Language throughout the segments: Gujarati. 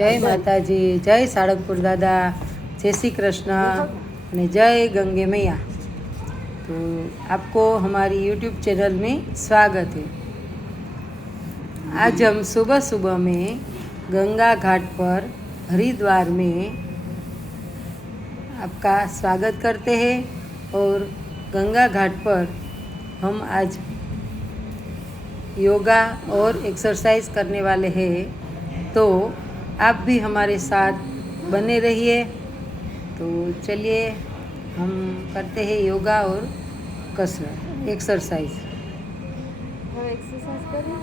જય માતાજી, જય સાળંગपुર દાદા, जय श्री कृष्ण અને जय गंगे मैया। तो आपको हमारी YouTube चैनल में स्वागत है। आज हम सुबह सुबह में गंगा घाट पर हरिद्वार में आपका स्वागत करते हैं और गंगा घाट पर हम आज योगा और एक्सरसाइज करने वाले हैं। तो आप भी हमारे साथ बने रहिए। तो चलिए हम करते हैं योगा और कसरत एक्सरसाइज। एक्सरसाइज करें।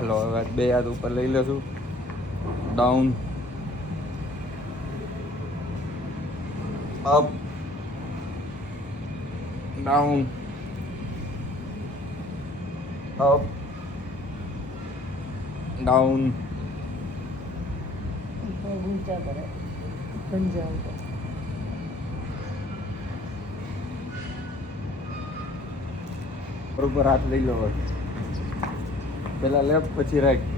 હલો, હવે બે હાથ ઉપર લઈ લેશું, down, up, down, up, down, ઊંચા કરે પંજા ઉપર બરોબર હાથ લઈ લો. પેલા લેફ્ટ પછી રાઈટ.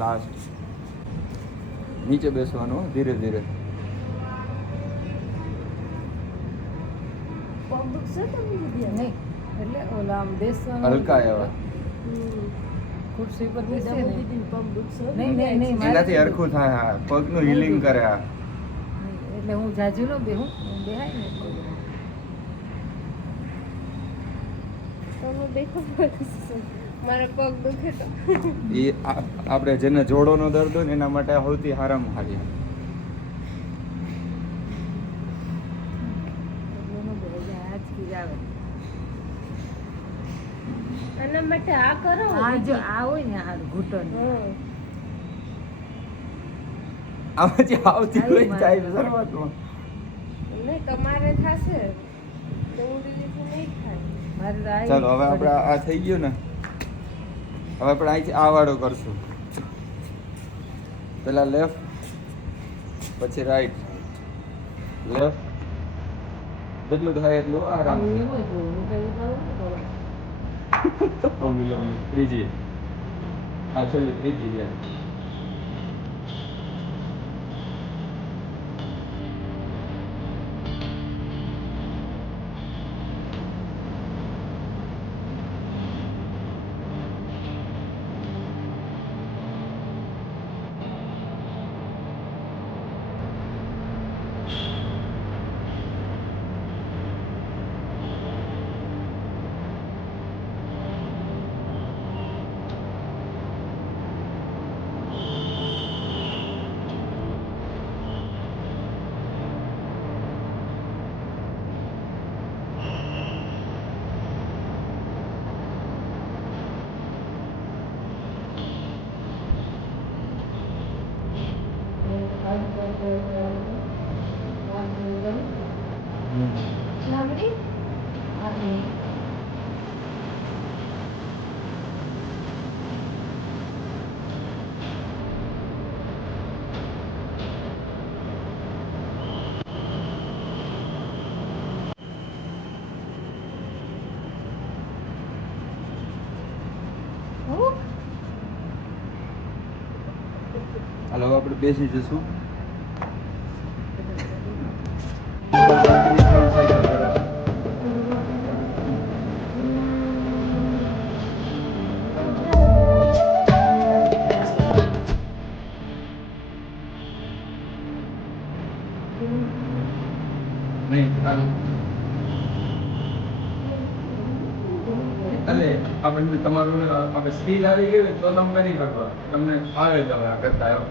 લાસ્ટ નીચે બેસવાનું, ધીરે ધીરે. પગ દુખશે તમને દીદી? નહીં એટલે ઓલા આમ બેસવાનું હલકા એવા. ખુરશી પર બેસે ને દીદી પગ દુખશે? નહીં નહીં નહીં મારે એનાથી હરખું થાય. હા, પગનું હિલિંગ કરે. આ નહીં, એટલે હું જાજુ નો બેહું, હું બેહાય ને એટલે તમે દેખો મારા પગ દુખે તો એ આપણે જેને જોડોનો દર્દ હોય ને એના માટે સૌથી સારામાં સારી. એટલે નો બેહે જાય આજથી જ આવે. આના માટે આ કરો. આ જો આ હોય ને આ ઘૂંટણ હા. આમાંથી આવતી હોય જાય શરૂઆતમાં. નહીં તમારે થશે તો હું દીદીથી નહીં થાય. મારે તો આ ચાલો, હવે આપણે આ થઈ ગયું ને, હવે આપણે અહીંથી આ વાળો કરશું. પેલા લેફ્ટ પછી રાઈટ, લેફ્ટ, જેટલું થાય એટલું આરામ. એવું હોય તો હું કઈ ઉતારું ને તો ત્રીજી, આ છેલ્લી ત્રીજી યાર. લાંબડી? હાલો, આપણે બેસી જશું. નહીં અરે આપણે તમારું આપણે સ્પીડ આવી ગઈ ને તો તમે નહીં કરતો તમને આવે જ હવે આ કરતા આવ્યો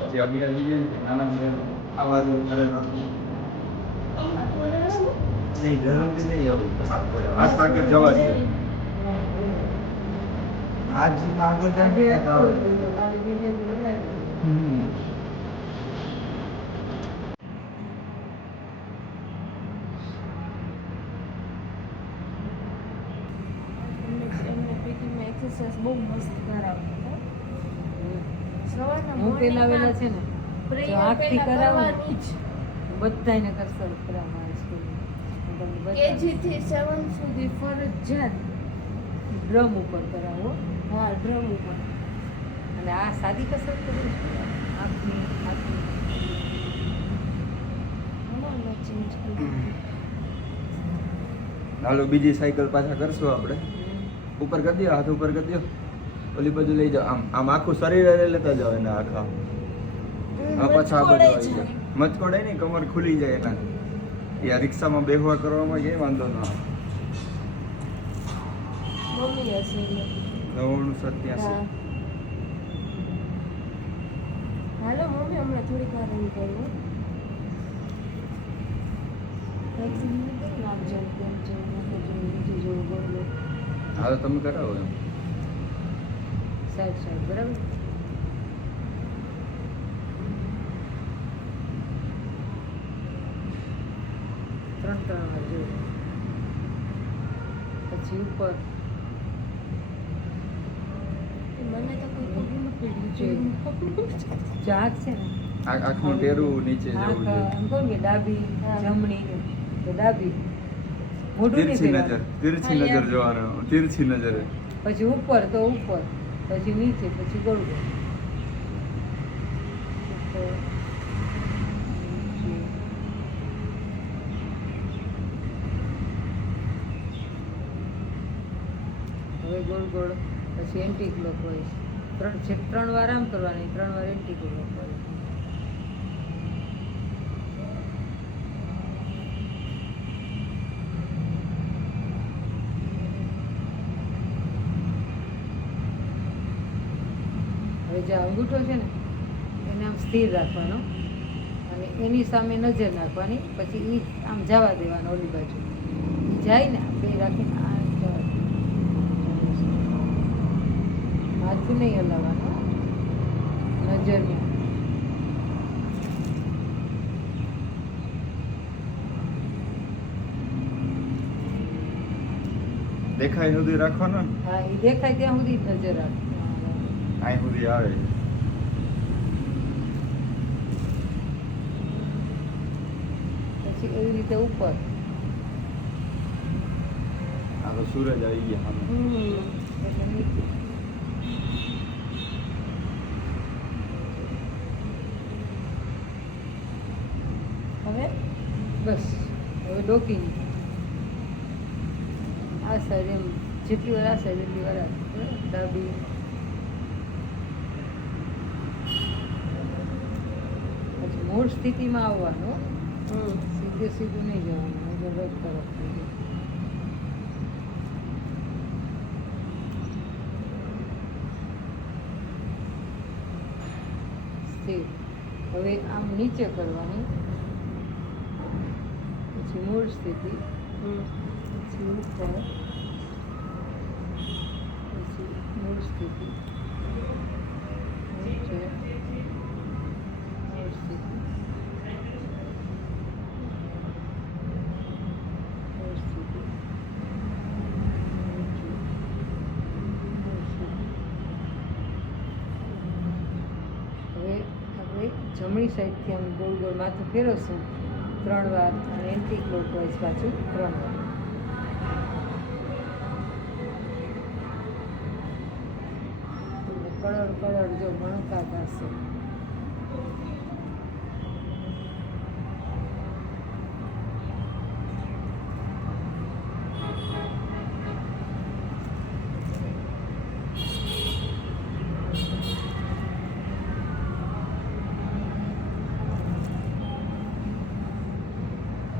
પછી અગિયાર થઈ જાય ને નાના આવાજ કરે નહીં ગરમ નહીં આવું 8 વાગે જવા દે આજ આગળ એક્સરસાઇઝ બહુ મસ્ત કરાવે સવારના હું પેલા વેલા છે ને prayer જો આંખથી પહેલા કરાવું કરવાની જ. બધાને કરશે કરાવવા સ્કૂલમાં KG થી 7 સુધી ફરજિયાત ડ્રમ ઉપર કરાવો હા ડ્રમ ઉપર અને આ સાદી કસરત કરવી આંખની હમણાં ચેન્જ કરી હાલો બીજી સાયકલ પાછા કરશું આપણે ઉપર કરી દો હાથ ઉપર કરી દો ઓલી બાજુ લઈ જાઓ આમ આમ આખું શરીર લેતા જાઓ એના આખા આ પાછા આ બાજુ આવી જાય મચકોડાય નહીં કમર ખુલી જાય એના એ આ રિક્ષામાં બેહવા કરવામાં કઈ વાંધો ન આવે મમ્મી હશે 97 હા હાલો મમ્મી હમણાં થોડીક વાર એમ કર્યું નામ જેમ તેમ જેમ નીચે જોવું બોલો હા તો તમે કરાવો એમ સાઈડ બરાબર ત્રણ વાર જોયું પછી ઉપર મને તો કોઈ ખબર નથી પડી જાગ છે ને આંખનું ટેરું નીચે જવું આંખ જોઈએ એમ કહું કે ડાબી હા. જમણી તો ડાબી મોઢું નહીં તીરછી ફેરવવાનું. નજર તીરછી નજર જોવાનો તીરછી નજરે પછી ઉપર તો ઉપર પછી નીચે પછી ગોળ ગોળ ઉપર, નીચે. હવે ગોળ ગોળ પછી એન્ટી ક્લોકવાઇઝ ત્રણ વાર આમ કરવાની 3 વાર એન્ટી ક્લોકવાઇઝ હવે જે અંગૂઠો છે ને એને આમ સ્થિર રાખવાનો અને એની સામે નજર નાખવાની પછી એ આમ જવા દેવાનો ઓલી બાજુ ઈ જાય ને બે રાખીને આ જવા દેવાનું. હાથ નહીં હલાવવાનો નજરને દેખાય સુધી રાખવાનો ને હા એ દેખાય ત્યાં સુધી જ નજર રાખવાની અહીં સુધી આવે પછી એવી રીતે ઉપર આ તો સૂરજ આવી ગયા સામે. એટલે નીચે હવે બસ હવે ડોકીની આ સાઈડ એમ જેટલી વાર આ સાઈડ એટલી વાર આ side, બરાબર? ડાબી પછી મૂળ સ્થિતિમાં આવવાનું સીધે સીધું નહીં જવાનું એટલે રદ તરફ થઈ જાય. સ્થિર હવે આમ નીચે કરવાની પછી મૂળ સ્થિતિ પછી ઉપર પછી મૂળ સ્થિતિ નીચે મૂળ સ્થિતિ મૂળ સ્થિતિ નીચે મૂળ સ્થિતિ હવે આ જમણી સાઈડથી આમ ગોળ ગોળ માથું ફેરવશું 3 વાર અને એન્ટી ક્લોકવાઇઝ પાછું 3 વાર. કળર કળર જો ભણકા થશે.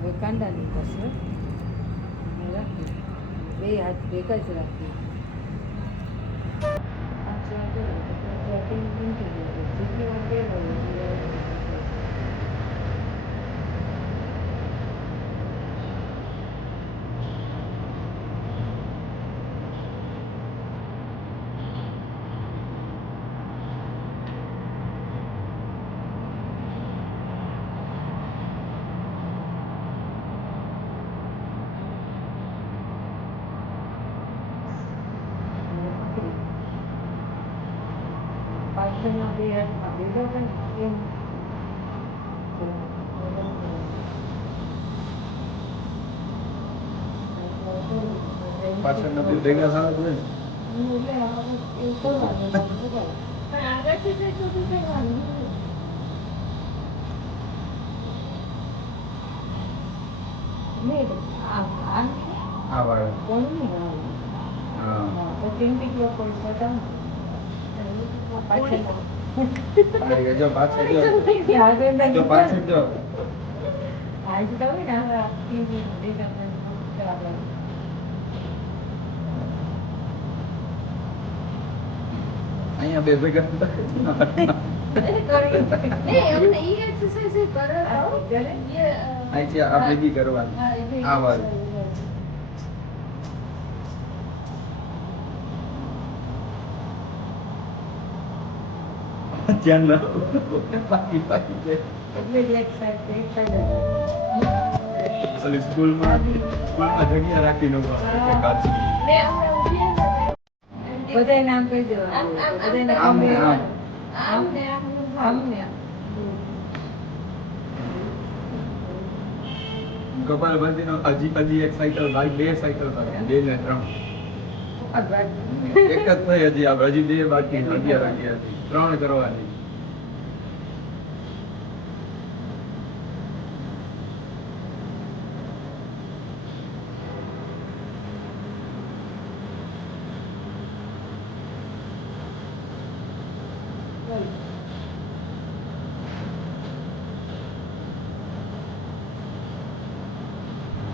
હવે કાંડા નહીં કરશે. રાખીએ 2 હાથ ભેગા જ રાખીએ. પાછળના 2 હાથમાં ભેગા થાય એમ. પાછળના બે ભેગા થવા જોઈએ ને. એવું કરવાનું પણ આગળથી કંઈ શોધી કરવાનું. નહીં આ વાળા. કોણ નહીં હા. પછી એન્ટી ક્લોકવાઇઝ બતાવો. આ જો પાછળ જો. જો પાછળ જો. અહીંયા બે ભેગા અહીંથી આ ભેગી કરવાની. આ વાળી. ધ્યાન ના બાકી બાકી છે. ઓલી સ્કૂલમાં જગ્યા રાખી નો કાચી. બધાય નામ કહી દેવાનું. બધાયને આમ ને આમ. આમને કપાલભાતીનો હજી એક સાયકલ ભાઈ 2 સાયકલ બાકી 2 ને 3 એક જ થઈ હજી આપણે હજી 2 બાકી 11 3 કરવાની.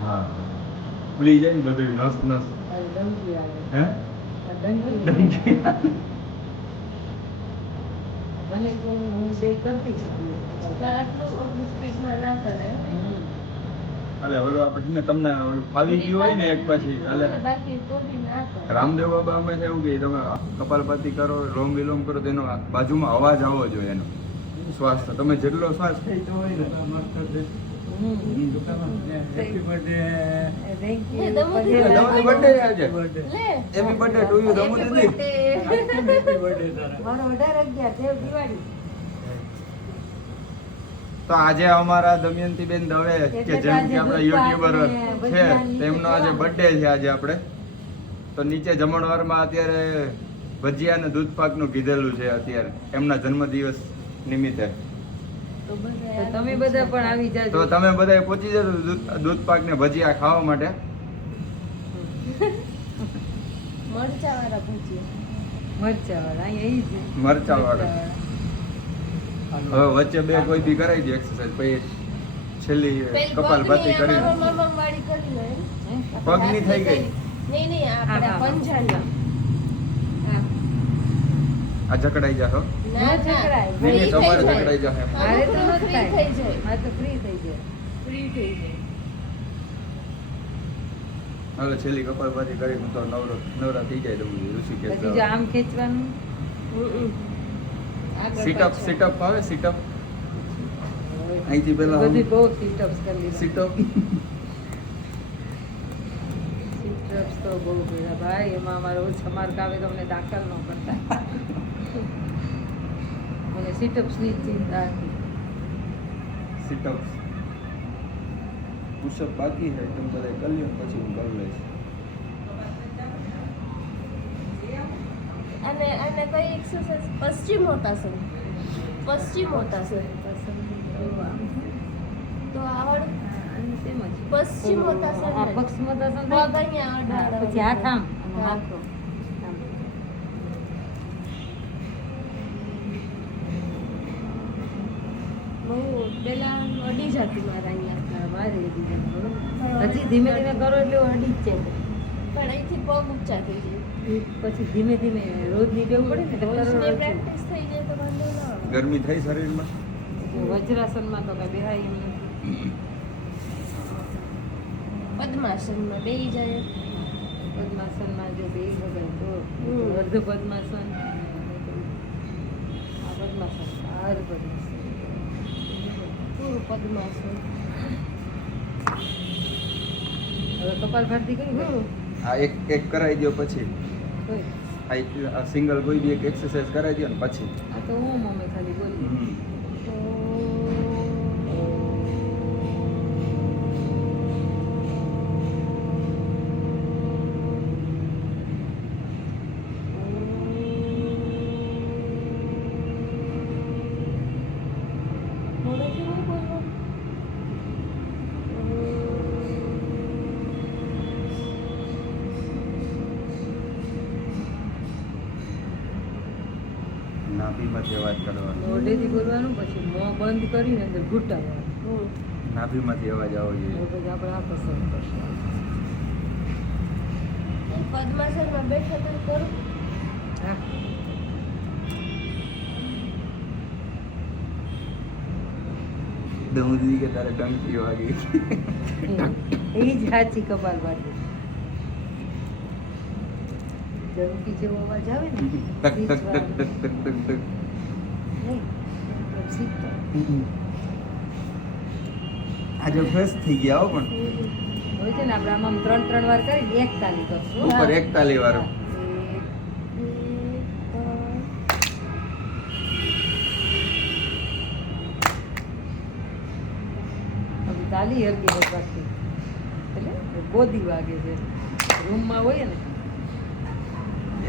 હા ભૂલી જાય ને બધું નસ નસ. ડંકી આવે. હે ડંકી મને તો હું બે કરતી છું. અલે ઓલો આપણે તમને ફાવી ગયું હોય ને એક પછી અલે રામદેવ બાબા અમે એવું કે તમે કપાલભાતી કરો લોમ વિલોમ કરો તેનો બાજુમાં અવાજ આવવો જોઈએ એનો શ્વાસ તો તમે જેટલો શ્વાસ ખેંચો હોય ને હેપી બર્થડે આજે હેપી બર્થડે ટુ યુ દમુ દીદી મારો 18/11 દેવ દિવાળી. તો આજે અમારા દમયંતીબેન દવે કે જેમ કે આપણા યુટ્યુબર છે તેમનો આજે બર્થડે છે આજે આપણે તો નીચે જમણવારમાં અત્યારે ભજીયા અને દૂધ પાકનું કીધેલું છે અત્યારે એમના જન્મદિવસ નિમિત્તે. તો તમે બધા પણ આવી જાજો. તો તમે બધા પહોંચી જજો દૂધ પાક ને ભજીયા ખાવા માટે. મરચાવાળા ભજીયા. મરચાવાળા અહીંયા ઈ છે. મરચાવાળા. હવે વચ્ચે બે કોઈ બી કરાવી દે એક્સરસાઇઝ પછી છેલ્લી કપાલભાતી કરી વાળી કરી લો એમ. પગની થઈ ગઈ. નહીં આપણે પંજાની. આ જકડાઈ જાશો ના જકડાય. નહીં નહીં, તમારે જકડાઈ જશે મારે તો ન ફ્રી થાય. થઈ જાય. મારે તો ફ્રી થઈ જાય. ફ્રી થઈ જાય. હવે છેલ્લી કપાલભાતી કરી હું તો નવરા થઈ જાય તો ઋષિકેશ પછી જો આમ ખેંચવાનું. આગળ સીટઅપ પાછળ. સીટઅપ આવે સીટઅપ અહીંથી પેલા બધી બહુ સીટઅપ્સ કરી લીધા. સીટઅપ સીટઅપ્સ તો બહુ કર્યા ભાઈ. એમાં અમારે ઓછા માર્ક આવે તો અમને દાખલ ન કરતા. મને સીટઅપ્સની જ ચિંતા હતી. સિટઅપ્સ પુશઅપ બાકી છે તમે બધા કરી લ્યો પછી હું કરી લઈશ. અને અને કઈ એક્સરસાઇઝ પશ્ચિમોત્તાસન તો આવડ પશ્ચિમોત્તાસન આ પક્ષમોત્તાસન પગ થાય. અહીંયા હા, અડાડો. પછી હાથ આમ હા. હાથ આમ. બહુ પેલા અડી જતી મારા અહીંયા હા, મારે એ રીતે બરોબર. પછી ધીમે ધીમે કરો એટલે અડી જ જાય. પણ અહીંથી પગ ઊંચા થઈ જાય પછી ધીમે ધીમે રોજની ટેવ પડે ને તો કરો રોજની રોજ. પ્રેક્ટિસ થઈ જાય તો વાંધો ના આવે ગરમી થઈ શરીરમાં? વજ્રાસનમાં તો કઈ બેહાય એમ નથી. પદ્માસનમાં બેહી જાય પદ્માસનમાં જો બે વગર તો હમ. અર્ધ પદ્માસન આ પદ્માસન આ અર્ધ પદ્માસન પૂરું પદ્માસન હવે કપાલભાતી કઈ હોય? આ એક કરાવી દો પછી કોઈ? આ સિંગલ કોઈ બી એક એક્સરસાઇઝ કરાવી દો ને પછી આ તો હું મમ્મી ખાલી બોલી મોઢેથી નહીં બોલવાનું. નાભીમાંથી અવાજ કાઢવાનો. મોઢેથી બોલવાનું પછી મોં બંધ કરીને અંદર ઘૂંટાડવાનું. નાભીમાંથી અવાજ આવવો હવે જોઈએ. પછી આપણે આ પસંદ કરશું. પદ્માસનમાં બેઠા તો કરું હા. દમુદી કે તારે ડંકી વાગી. એ જ સાચી કપાલભાતી. ડંકી જેવો અવાજ આવે ને ટક ટક ટક ટક ટક ટક ટક. નહીં, એકદમ સીધો. આજે ફ્રેશ થઈ ગયા હો પણ હોય છે ને આપણે આમ 3 વાર કરીને એક તાલી કરશું. ઉપર એક તાલી વાર. હા. હવે તાલી હરકી નથી વાગતી. એટલે ગોદી વાગે છે રૂમમાં હોય ને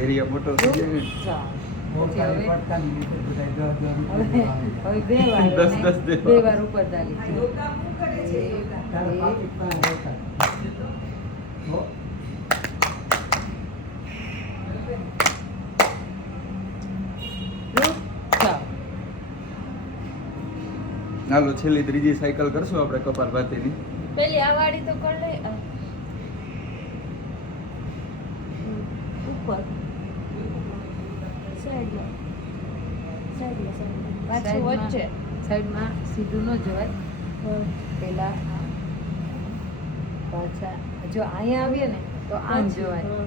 એરિયા મોટો થઈ જાય ને. ચા. પછી હવે બે વાર દસ અને દસ બે દેવા. વાર ઉપર તાલી છે. હાલો છેલ્લી ત્રીજી સાયકલ કરશું આપણે કપાલભાતીની. પેલી આ વાળી તો કર લે ઉપર સાઈડમાં પાછું વચ્ચે સાઈડમાં સીધું ન જવાય. હા. પેલા પાછા જો અહીંયા આવીએ ને તો આમ જવાય. હા.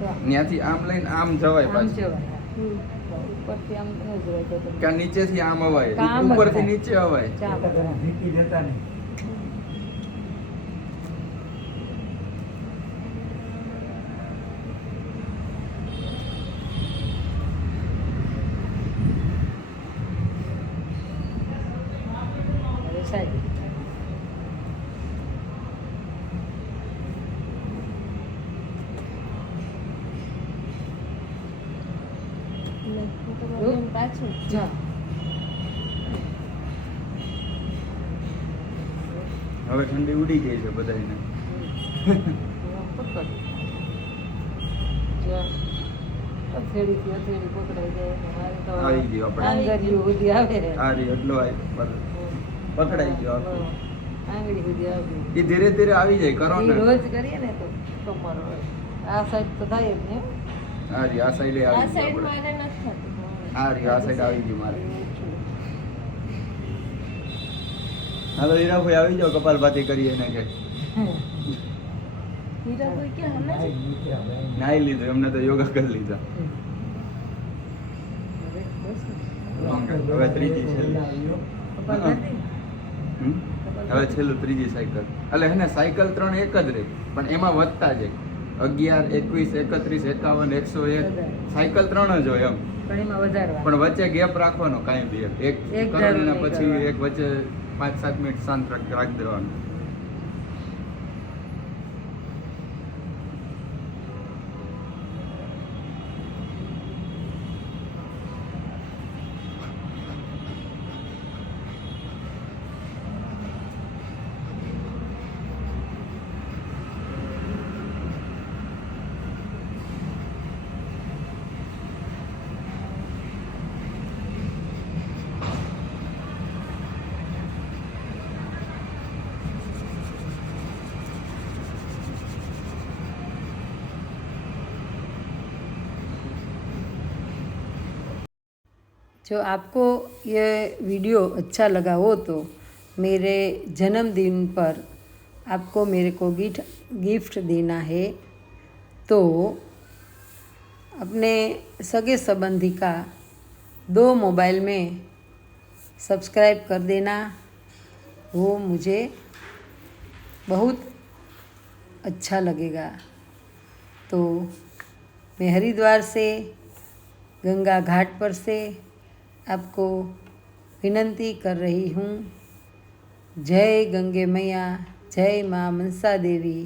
તો ત્યાંથી આમ લઈને આમ જવાય આમ પાછું. જવાય. હમ. ઉપરથી આમ ન જવાય તો તમે કે નીચેથી આમ અવાય કામ જ ઉપરથી થાય. નીચે અવાય. ચા હવે સાઈડ એટલે હું તમારી બેન પાછળ જ. જા હવે ઠંડી ઉડી ગઈ છે બધાને. પકડ જા અથેળીથી અથેળી પકડાઈ જાય મારે તો આવી ગયો આપણે. આંગળીઓ સુધી આવે આ રી એટલો પકડાઈ ગયો આખું. આંગળી સુધી આવે એ ધીરે ધીરે આવી જાય કરો ઈ ને. રોજ કરીએ ને તો તમારો આ સાઈડ તો થાય જ ને આ રી આ સાઈડે આ આવી સાઈડ ગયો મારે નથી થતું. આ રી આ સાઈડ આવી ગયું મારે. હાલો હીરાભાઈ આવી જાઓ કપાલભાતી કરીએ ને કે હીરા કોઈ ક્યાં હમણાં નાઈ લીધું એમને તો યોગા કરી લીધા. હવે ત્રીજી છેલ્લી. હવે છેલ્લું ત્રીજી સાયકલ એટલે હે ને સાયકલ 3 એક જ રહે પણ એમાં વધતા જાય. 11, 21, 31, 51, 101 સાયકલ 3 જ હોય એમ, પણ એમાં વધારવા. પણ વચ્ચે ગેપ રાખવાનો કાંઈ બી એક એક કરો ધારું ને નહીં પછી કરવાનું. એક વચ્ચે 5-7 મિનિટ શાંત રાખી દેવાનું. जो आपको ये वीडियो अच्छा लगा हो तो मेरे जन्मदिन पर आपको मेरे को गिफ्ट देना है, तो अपने सगे संबंधी का 2 मोबाइल में सब्सक्राइब कर देना। वो मुझे बहुत अच्छा लगेगा। तो मैं हरिद्वार से गंगा घाट पर से आपको विनंती कर रही हूँ। जय गंगे मैया, जय माँ मनसा देवी।